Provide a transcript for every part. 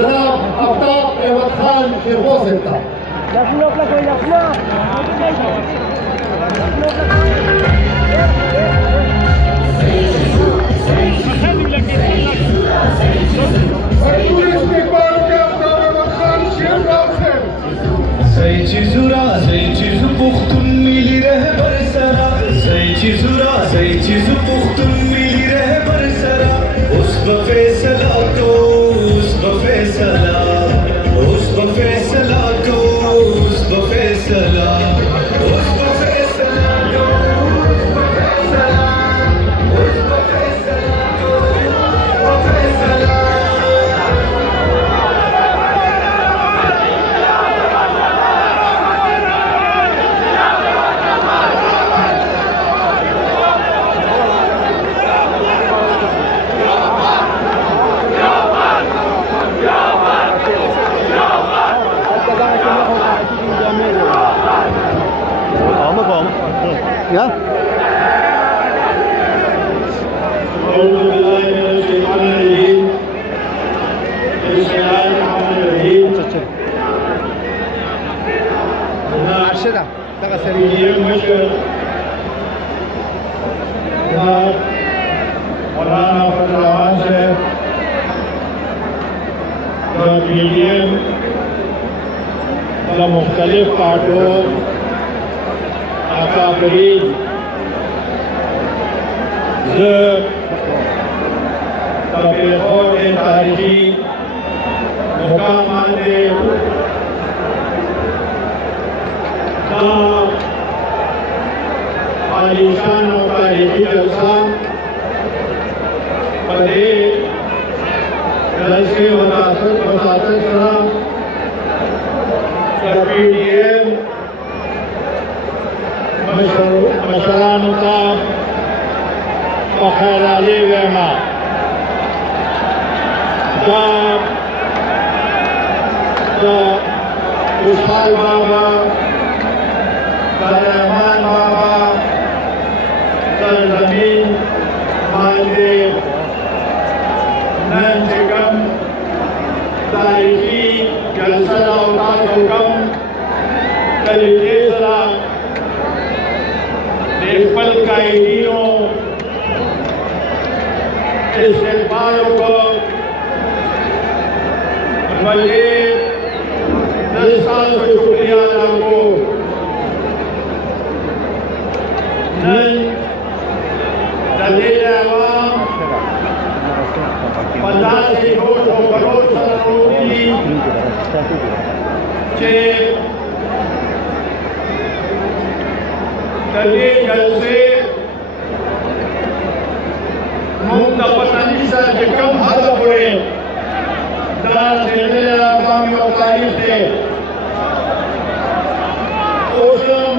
जनाब आफ्ताब अहमद खान शेरबोस था। मुख्तलिफ पार्टों अकाबरीन तारीखी मुकामात आलीशान और तारीखी जलसा पदे जलसे वसात PDM मशरान का खैर अली वहमा खुशहाल बाबा रहमान बाबा जमीन मालदेव नन चिकम तारीखी जलसा हुक्म कलीदेसरा देखपल कायदियों इस्तेमालों को बल्कि 10 साल से शुक्रिया लागू नन दलील आवाम 50 से 200 करोड़ सरोगी कले जलसे मुक्त पतनी से कम हद हुए तारीख से ओसम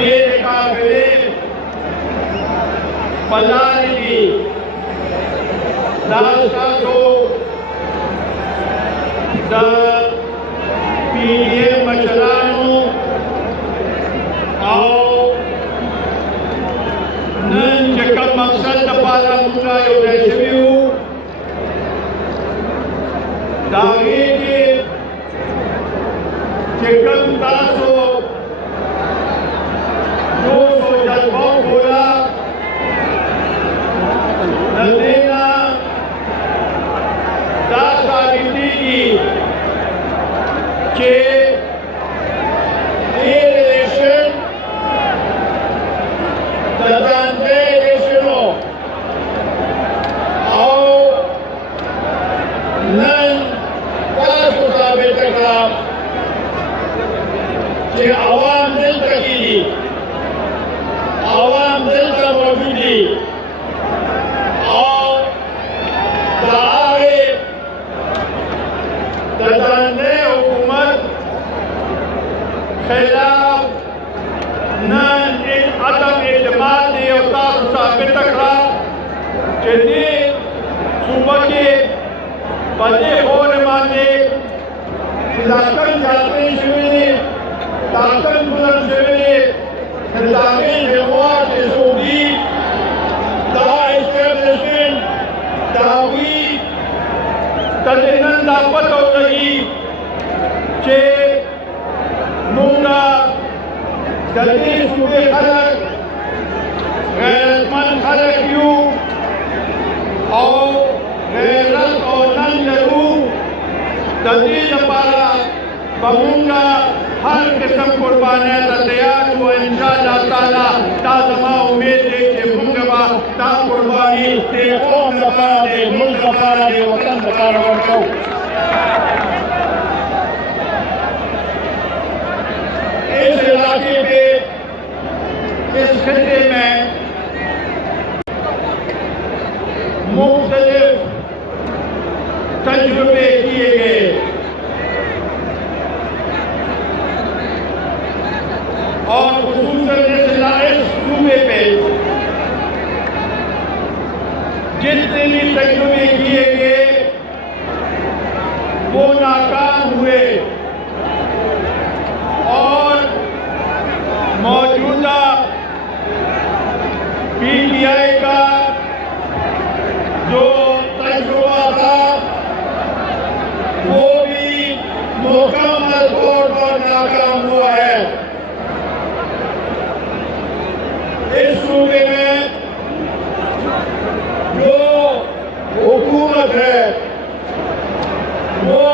ये काबिले पलानी दासा को PDM मशरानों और नन जकम मकसद पाला मुना रेसिव्यू दागे के जकम दासो 200 जलवाओं बोला नदेना दासा रीति की के इलेक्शन इलेक्शनों और नन कि आवाम दिल तकी आवाम दिल का मौजूदी और तजाने हुकूमत खिलाफ नन अदम एतमाद साबित करा कि सूबा के बदे होने वाले इलाकन जाते शिविर ताकत बुलंद शिविर हिंदामी जवाब सूदी दा एस्टेब्लिशमेंट दावी तदिनंदा पतो रही चे मुंगा जल्दी सूबे खलक गैरतमंद खलक यूं और गैरत और नंदरू तदीज पारा बमुंगा हर किस्म कुर्बाने तैयार हुआ इंशाअल्लाह ताला ताज़मा उम्मीद है कि मुंगवा ता कुर्बानी ते कौम लपारा दे मुल्क लपारा दे वतन लपारा वर्षो इस इलाके पे इस खिते में मुख्तलिफ तजुर्बे किए गए और खुसूसन इस सूबे पे जितने भी तजुर्बे किए गए वो नाकाम हुए और मौजूदा PTI का जो तजुर्बा था वो भी मुकम्मल तौर पर नाकाम हुआ है। इस सूबे में जो हुकूमत है वो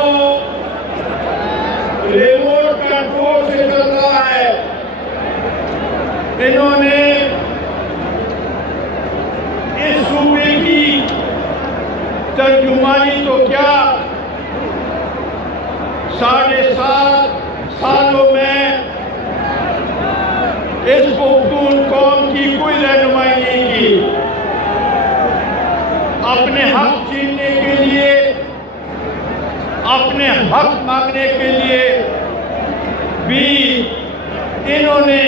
रिमोट कंट्रोल से चल रहा है। इन्होंने इस सूबे की तर्जुमानी तो क्या 7.5 सालों में इस पख्तून कौम की कोई रहनुमाई नहीं की। अपने हक छीनने के लिए, अपने हक मांगने के लिए भी इन्होंने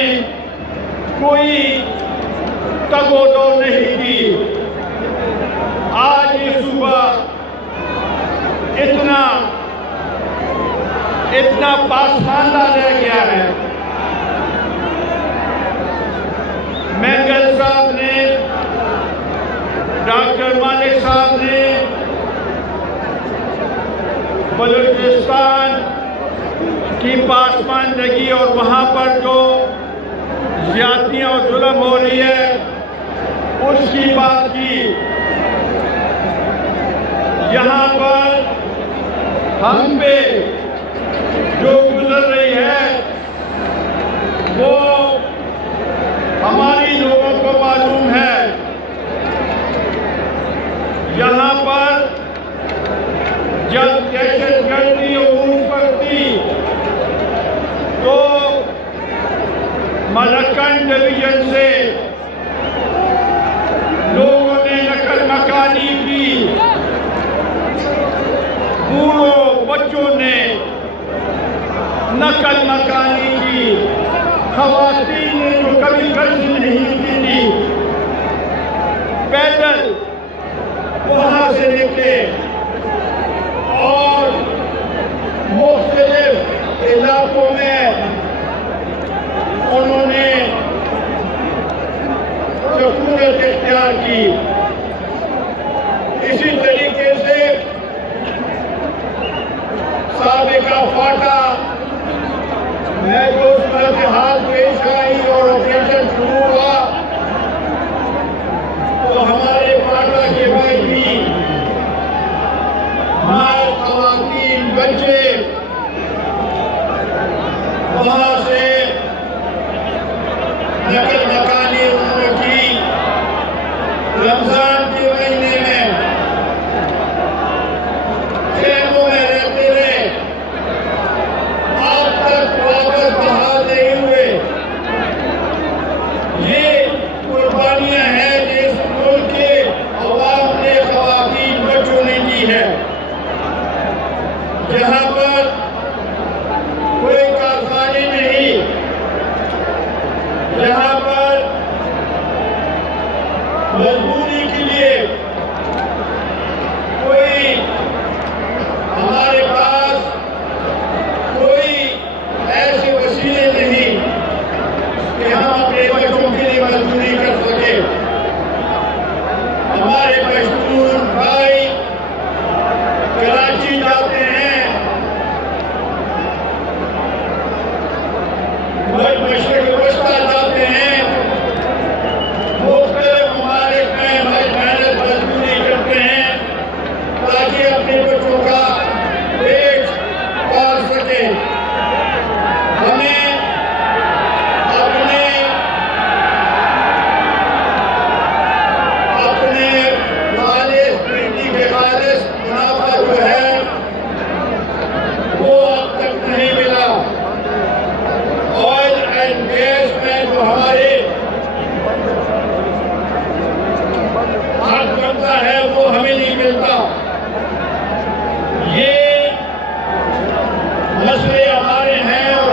कोई तगोदो नहीं की। आज ये सूबा इतना पासमानदा रह गया है। मैंगल साहब ने, डॉक्टर मालिक साहब ने बलूचिस्तान की पासमानदगी और वहाँ पर जो ज्यादतियाँ और जुल्म हो रही है उसकी बात की। यहाँ पर हम पे जो गुजर रही है वो हमारी लोगों को मालूम है। यहाँ पर जब दहशतगर्दी उरूज पर थी तो मलक्कन डिवीजन से लोगों ने नकल मकानी की। बूढ़ों बच्चों ने नकल मकानी की। खवातीन ने जो कभी गर्ज नहीं की थी पैदल वहां से निकले और मुख्तलिफ इलाकों में उन्होंने सकूनत इख्तियार की। इसी तरीके से साबिका फाटा में जो सूरत हाल पेश आई और ऑपरेशन शुरू हुआ तो हमारे फाटा के भाई भी, हमारे खवातीन बच्चे वहां से नकल मकानी उन्होंने की। रमजान के महीने में खेतों में रहते रहे, आज तक वापस बहाल नहीं हुए। ये कुर्बानियां हैं जिस मुल्क के अवाम ने, खवातीन बच्चों ने की है। जहां पर कोई कारखाने नहीं, जहां पर मजदूरी के लिए कोई हमारे पास कोई ऐसे वसीले नहीं कि हम अपने बच्चों के लिए मजदूरी कर सके। हमारे मजदूर भाई कराची अपने बच्चों का पेट पाल सके। हमें अपने खालिस मिट्टी के खालिस मुनाफा जो है वो अब तक नहीं मिला। ऑयल एंड गैस में जो हमारे हक बनता है वो हमें नहीं मिलता। ये मसले हमारे हैं और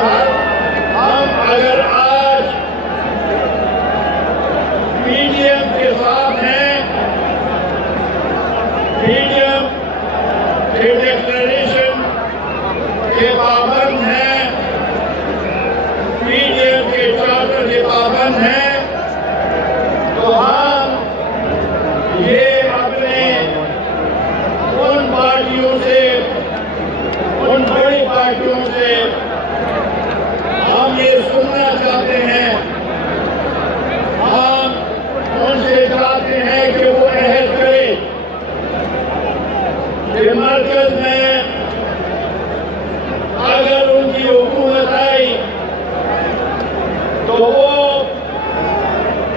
हम अगर आज पीडीएम के साथ हैं, पीडीएम के डिक्लेरेशन के पाबंद हैं, पीडीएम के चार्टर के पाबंद हैं, तो हम ये अपने उन पार्टियों से, उन बड़ी पार्टियों से हम ये सुनना चाहते हैं, हम उनसे चाहते हैं कि वो अहद करें कि मरकज में अगर उनकी हुकूमत आई तो वो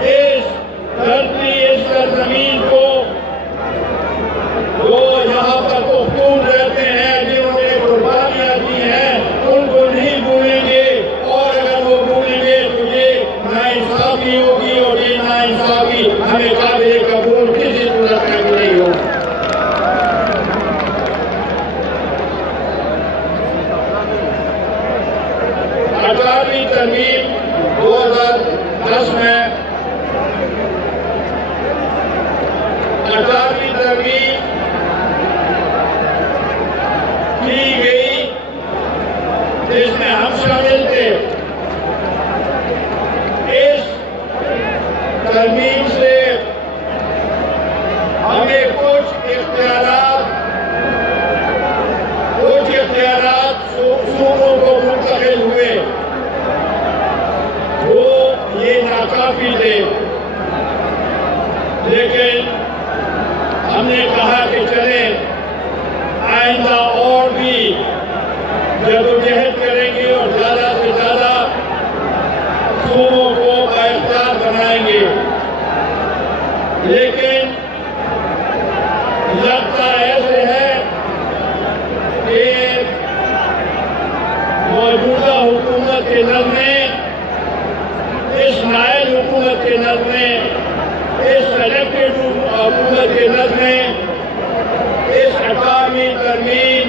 इस धरती, इस सरजमीन को जो यहाँ पर पुख्तून रहते हैं, जिन्होंने कुर्बानियाँ दी हैं, उनको नहीं भूलेंगे। और अगर वो भूलेंगे तो ये नाइंसाफी होगी और ये नाइंसाफी हमें काबिल कबूल किसी सूरत में भी नहीं होगी। 18वीं तरमीम 2010 में 18वीं तरमीम की गई जिसमें हम शामिल थे। इस तरमीम से हमें कुछ इख्तियारात सूबों को मुंतकिल हुए, वो ये नाकाफी थे। लेकिन हमने कहा कि चले आइंदा और भी जदोजहद करेंगे और ज़्यादा से ज़्यादा सूबों को बाइख्तियार बनाएंगे। लेकिन लगता ऐसे है कि मौजूदा हुकूमत के नज़मे, इस नायब हुकूमत के नज़मे, इस सेलेक्टेड हुकूमत के नज़मे, इस 18वीं तरमीम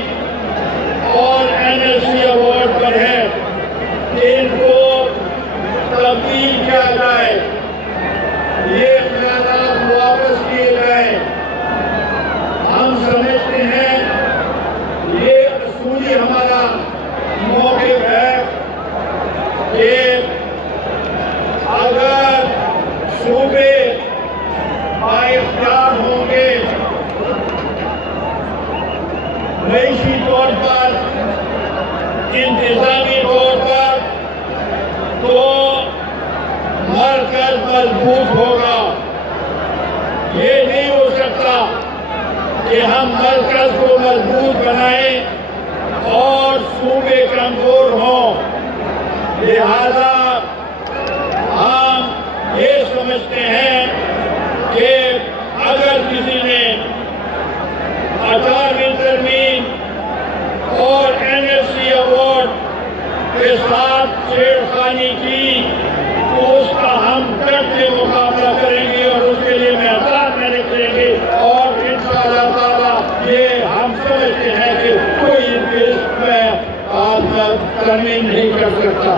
और NLC अवार्ड पर है कि इनको तब्दील किया जाए, ये इख्तियारात वापस किए जाए। हम समझते हैं ये असूली हमारा मौक़िफ़ है कि अगर सूबे बाइख्तियार होंगे, मईशी तौर पर, इंतज़ामी तौर पर, तो मरकज़ मजबूत होगा। ये नहीं हो सकता कि हम मरकज़ को मजबूत बनाएं और सूबे कमजोर हों। लिहाजा हम ये समझते हैं कि अगर किसी ने 18वीं तरमीम और NLC अवार्ड के साथ छेड़खानी की तो उसका हम डटे मुकाबला करेंगे और उसके लिए मैदान में निकलेंगे। और इंशाअल्लाह ताला ये हम समझते हैं कि कोई इसमें तरमीम नहीं कर सकता।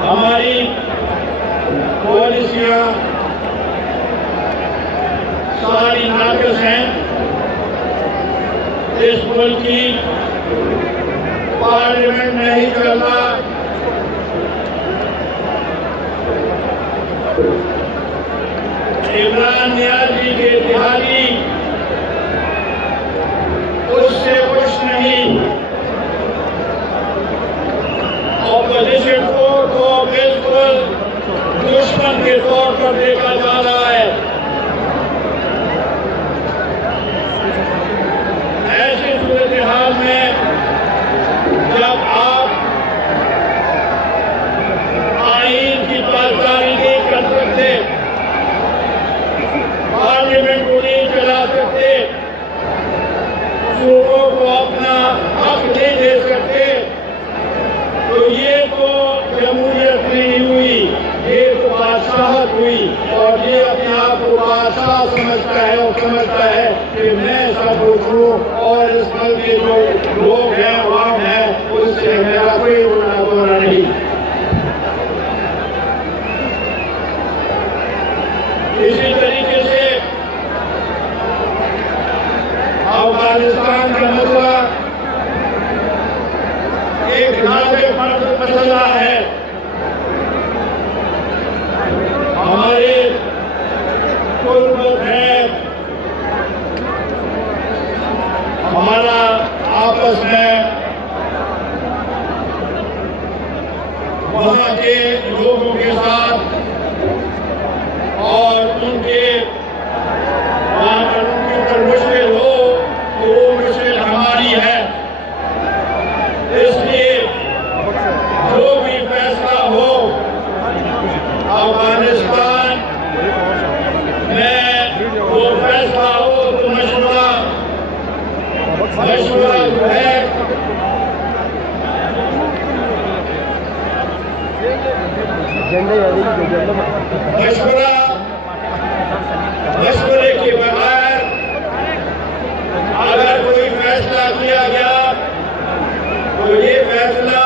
हमारी पॉलिसियाँ सारी नाक़िस हैं। इस मुल्क की पार्लियामेंट नहीं चलता, इमरान नियाज़ी के इत्तेहादी उससे खुश नहीं। ऑपोजिशन को बिल्कुल दुश्मन के तौर पर देखा जा रहा है। पूछूं और इस कल के जो लोग हैं आवाम है उससे मेरा कोई रोना नहीं। इसी तरीके से अफगानिस्तान का मसला एक नाजुक मसला है। हमारे कुर्बत है, हमारा आपस में वहाँ के लोगों के साथ और उनके वहाँ पर उनके ऊपर मुश्किल हो तो वो मुश्किल हमारी है। इसलिए जो भी फैसला हो अफगानिस्तान में वो फैसला हो तो मशवरा जो है मशवरे के बगैर अगर कोई फैसला किया गया तो ये फैसला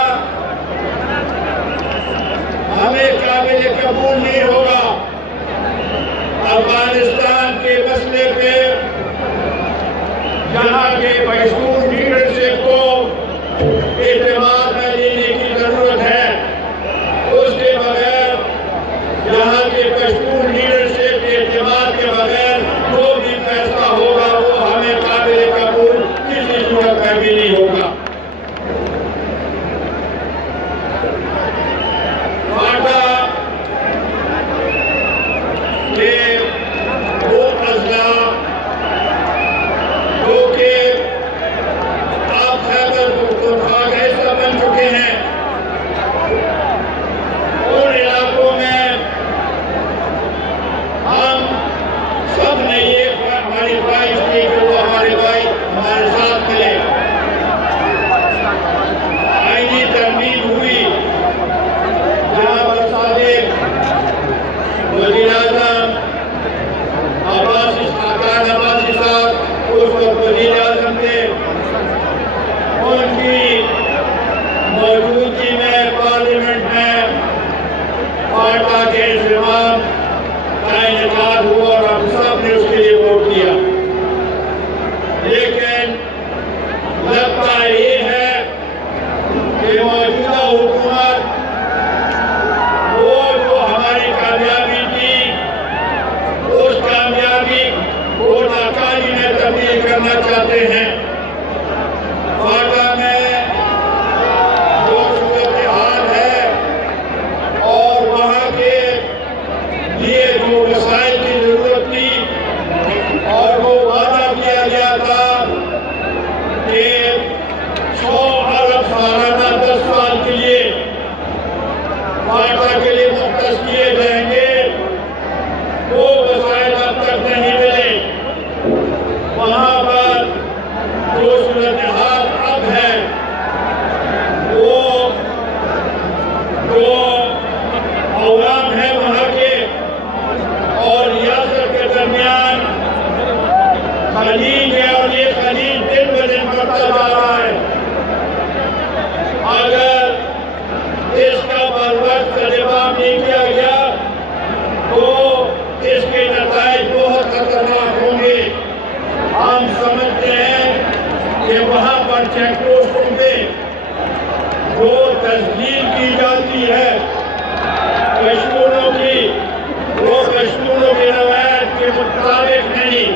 हमें काबिल कबूल नहीं होगा। अफगानिस्तान के मसले पे यहाँ के मशहूर लीडरशिप को एतमाद में लेने की जरूरत है। उसके बगैर यहाँ के मशहूर लीडरशिप के एतमाद के बगैर जो भी फैसला होगा वो हमें काबिल कबूल किसी सूरत में भी नहीं होगा। मौजूदगी में पार्लियामेंट में पार्टा के इंतजाम का इनेकाद हुआ और हम सब ने उसके लिए वोट किया। लेकिन लगता ये है कि मौजूदा हुकूमत वो जो हमारी कामयाबी थी उस कामयाबी को नाकामी में तब्दील करना चाहते हैं। पार्टा में वसाइल की जरूरत थी और वो वादा किया गया था कि 100 अरब सालाना 10 साल के लिए पार्टा के लिए मुख्तस किए जाएंगे। वो वसाइल अब तक नहीं मिले। वहाँ पर जो सूरत हाल अब है वो जो अवाम है वहाँ के और रियासत के दरमियान खलीज है और ये खलीज दिन ब दिन बढ़ता जा रहा है। अगर इसका बरवक्त जवाब नहीं किया गया तो इसके नतीजे बहुत खतरनाक होंगे। हम समझते हैं कि वहाँ पर चेकपोस्टों पे जो तस्दीक की जाती है पश्तूनों की वो पश्तूनों की रवायत के मुताबिक नहीं।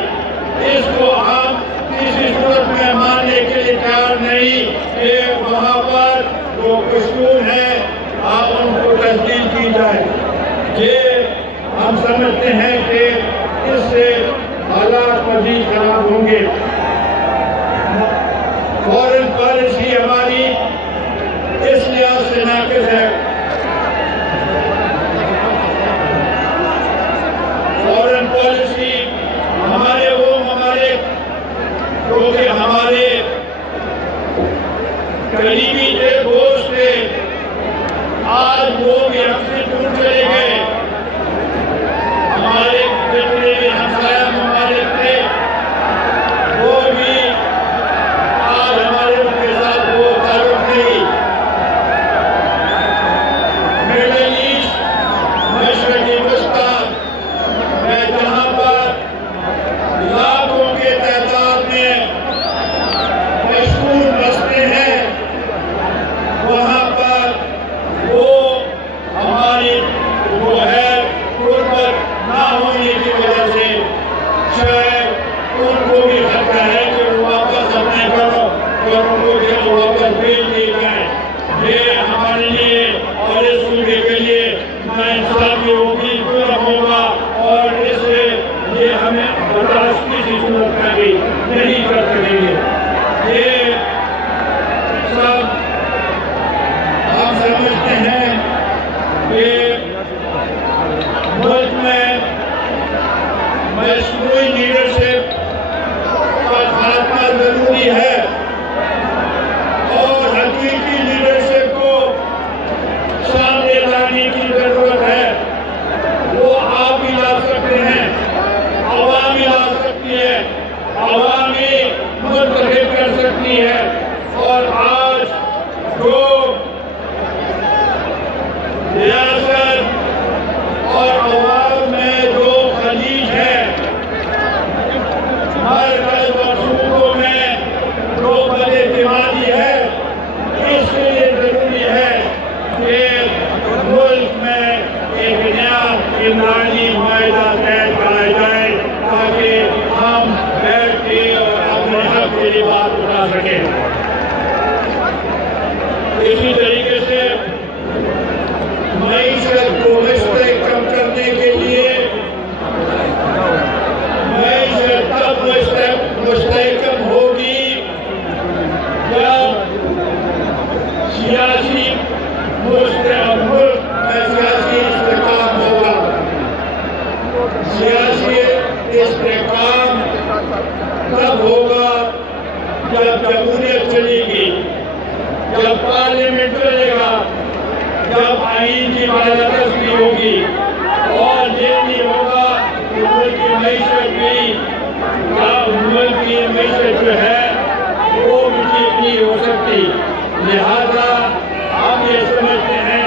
इसको हम किसी सूरत में मानने के लिए तैयार नहीं कि वहाँ पर जो पश्तून है आप उनको तस्दीक की जाए। ये हम समझते हैं कि इससे हालात मज़ीद खराब होंगे। फॉरेन पॉलिसी हमारी इस लिहाज से नाक़िस है। फॉरेन पॉलिसी हमारे क्योंकि हमारे करीबी दोस्त थे, आज वो भी हमसे दूर चले गए। हमारे जितने भी हमसाया ममालिक थे वो भी सकता है कि वो वापस अपने घरों को वापस भेज दिए जाए। ये हमारे लिए और इस सूबे के लिए नाइंसाफी होगी, जुल्म होगा और इससे ये हमें बर्दाश्त किसी सूरत में भी नहीं कर सकेंगे। ये सब हम समझते हैं कि मुल्क में मजबूरी लीडरशिप का खात्मा जरूरी है और हकीकी लीडरशिप को सामने लाने की जरूरत है। वो आप ही ला सकते हैं, अवाम ही ला सकती है, अवाम ही मुंतखब कर सकती है। और आज जो रियासत और अवाम में जो खलीज है, मरकज़ और सूबों में जो बदइत्तेमादी है, इसके लिए जरूरी है कि मुल्क में एक नया इमरानी माहिदा तय कराया जाए ताकि हम बैठ के और अपने हक के लिए बात उठा सकें। इसी तरीके से मईशत को मुस्तहकम करने के लिए मईशत तब मुस्तहकम होगी जब सियासी मुल्क में सियासी इस्तेकाम होगा। सियासी इस्तेकाम तब होगा जब जमहूरियत चलेगी, जब पार्लियामेंट चलेगा, जब आईन की बालादस्ती होगी और ये नहीं होगा कि मुल्क की मईशत भी मुल्क की मईशत जो है वो भी ठीक नहीं हो सकती। लिहाजा हम ये समझते हैं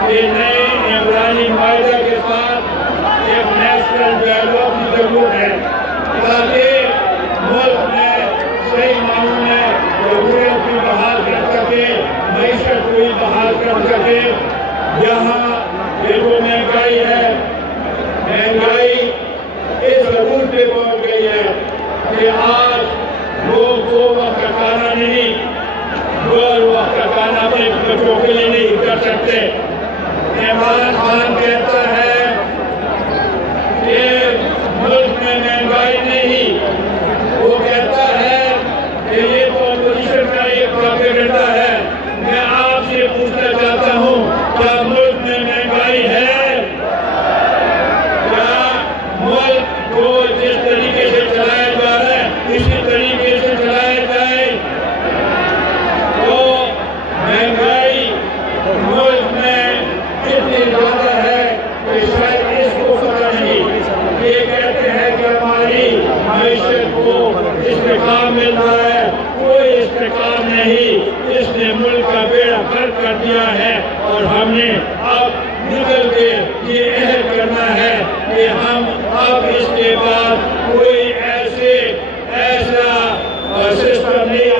कि नए इमरानी माहिदा के साथ एक नेशनल डायलॉग की जरूरत है ताकि मुल्क में सही मानों में जरूरत भी बहाल कर सके, मईशत को भी बहाल कर सके। यहाँ ये जो महंगाई है, महंगाई इस रूप पे पहुंच गई है कि आज लोग दो वक्त का खाना नहीं, दो वक्त का खाना अपने बच्चों के लिए नहीं कर सकते। इमरान खान कहता है कि मुल्क में महंगाई नहीं, वो कहता है कि ये तो अपोजिशन का एक प्रोपेगेंडा है। मैं आपसे पूछना चाहता हूँ, क्या मुल्क में महंगाई है? क्या मुल्क को जिस तरीके से चलाया जा रहा है इसी तरीके से चलाया जाए तो महंगाई मुल्क में इतनी ज्यादा है कि शायद इसको पता नहीं। ये कहते हैं कि हमारी मईशत को इस्तेकाम मिल रहा है, कोई इस्तेकाम नहीं। इसने मुल्क का बेड़ा गर्क कर दिया है और हमने अब निकल के ये अहद करना है कि हम अब इसके बाद कोई ऐसा सिस्टम नहीं